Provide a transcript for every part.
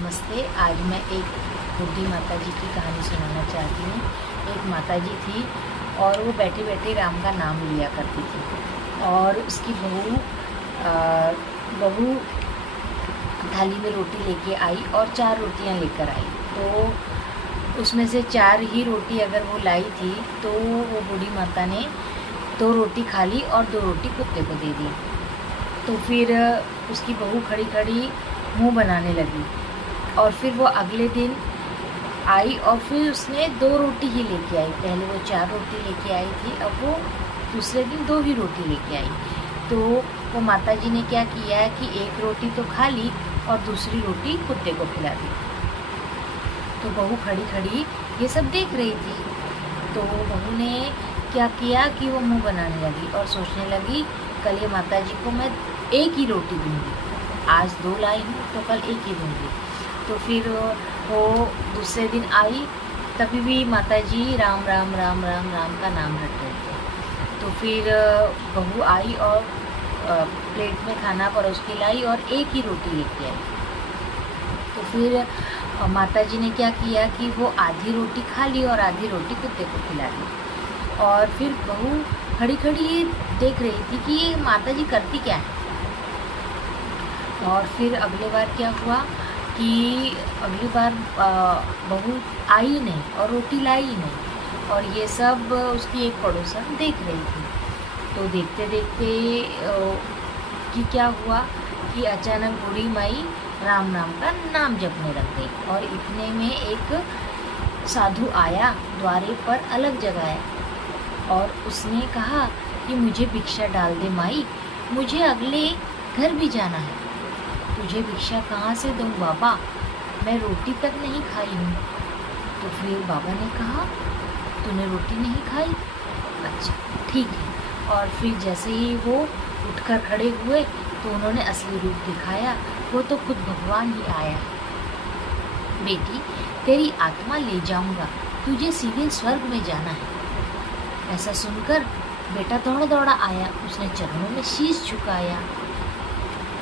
नमस्ते। आज मैं एक बूढ़ी माता जी की कहानी सुनाना चाहती हूँ। एक माता जी थी और वो बैठे बैठे राम का नाम लिया करती थी और उसकी बहू थाली में रोटी लेके आई और 4 रोटियाँ लेकर आई। तो उसमें से 4 ही रोटी अगर वो लाई थी तो वो बूढ़ी माता ने 2 रोटी खा ली और 2 रोटी कुत्ते को दे दी। तो फिर उसकी बहू खड़ी खड़ी मुंह बनाने लगी और फिर वो अगले दिन आई और फिर उसने 2 रोटी ही लेके आई। पहले वो 4 रोटी लेके आई थी, अब वो दूसरे दिन 2 ही रोटी लेके आई। तो वो माता जी ने क्या किया कि एक रोटी तो खा ली और दूसरी रोटी कुत्ते को खिला दी। तो बहू खड़ी खड़ी ये सब देख रही थी। तो बहू ने क्या किया कि वो मुंह बनाने लगी और सोचने लगी कल ये माता जी को मैं एक ही रोटी दूंगी, आज 2 लाई हूँ तो कल एक ही दूंगी। तो फिर वो दूसरे दिन आई, तभी भी माता जी राम राम राम राम राम का नाम रट रहे थे। तो फिर बहू आई और प्लेट में खाना परोस के लाई और एक ही रोटी लेके आई। तो फिर माता जी ने क्या किया कि वो आधी रोटी खा ली और आधी रोटी कुत्ते को खिला दी। और फिर बहू खड़ी खड़ी देख रही थी कि ये माता जी करती क्या है। और फिर अगले बार क्या हुआ कि अगली बार बहू आई ही नहीं और रोटी लाई ही नहीं और ये सब उसकी एक पड़ोसन देख रही थी। तो देखते देखते कि क्या हुआ कि अचानक बूढ़ी माई राम नाम का नाम जपने लग गई और इतने में एक साधु आया, द्वारे पर अलग जगाया और उसने कहा कि मुझे भिक्षा डाल दे माई, मुझे अगले घर भी जाना है। तुझे भिक्षा कहाँ से दूँ बाबा, मैं रोटी तक नहीं खाई हूँ। तो फिर बाबा ने कहा तूने रोटी नहीं खाई, अच्छा ठीक है। और फिर जैसे ही वो उठकर खड़े हुए तो उन्होंने असली रूप दिखाया, वो तो खुद भगवान ही आया। बेटी तेरी आत्मा ले जाऊंगा, तुझे सीधे स्वर्ग में जाना है। ऐसा सुनकर बेटा दौड़ा दौड़ा आया, उसने चरणों में शीश झुकाया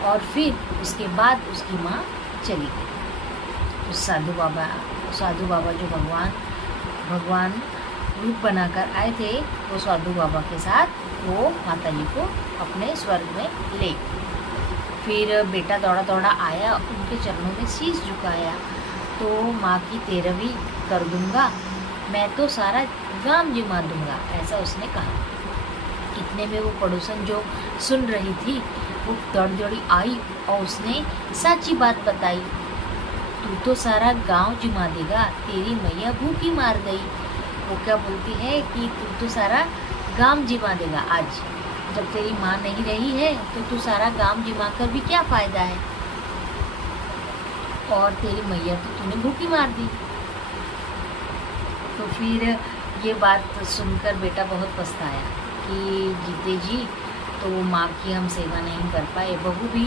और फिर उसके बाद उसकी माँ चली गई। उस साधु बाबा जो भगवान रूप बनाकर आए थे, वो साधु बाबा के साथ वो माता जी को अपने स्वर्ग में ले। फिर बेटा दौड़ा दौड़ा आया, उनके चरणों में शीश झुकाया। तो माँ की 13वीं कर दूंगा, मैं तो सारा गांव जिमा दूंगा, ऐसा उसने कहा। इतने में वो पड़ोसन जो सुन रही थी वो दौड़ी आई और उसने सच्ची बात बताई। तू तो सारा गांव जिमा देगा, तेरी मैया भूखी मार गई। वो क्या बोलती है कि तू तो सारा गांव जिमा देगा, आज जब तेरी माँ नहीं रही है तो तू सारा गांव जिमा कर भी क्या फ़ायदा है, और तेरी मैया तो तूने भूखी मार दी। तो फिर ये बात सुनकर बेटा बहुत पछताया कि जीते जी तो माँ की हम सेवा नहीं कर पाए। बहू भी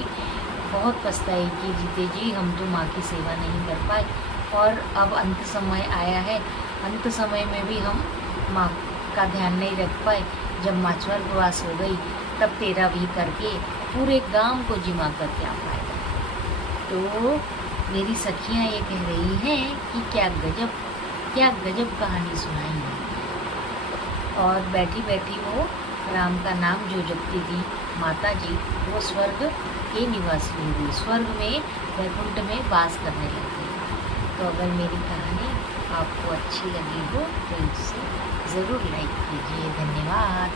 बहुत पछताई कि जीते जी हम तो माँ की सेवा नहीं कर पाए और अब अंत समय आया है, अंत समय में भी हम माँ का ध्यान नहीं रख पाए। जब माँ स्वर्गवास हो गई तब 13वीं करके पूरे गांव को जिमा कर क्या पाएगा। तो मेरी सखियाँ ये कह रही हैं कि क्या गजब कहानी सुनाई है। और बैठी बैठी वो राम का नाम जो जपती थी माता जी, वो स्वर्ग के निवासी हो गई, स्वर्ग में वैकुंठ में वास करने लग गई। तो अगर मेरी कहानी आपको अच्छी लगी हो तो इसे ज़रूर लाइक कीजिए। धन्यवाद।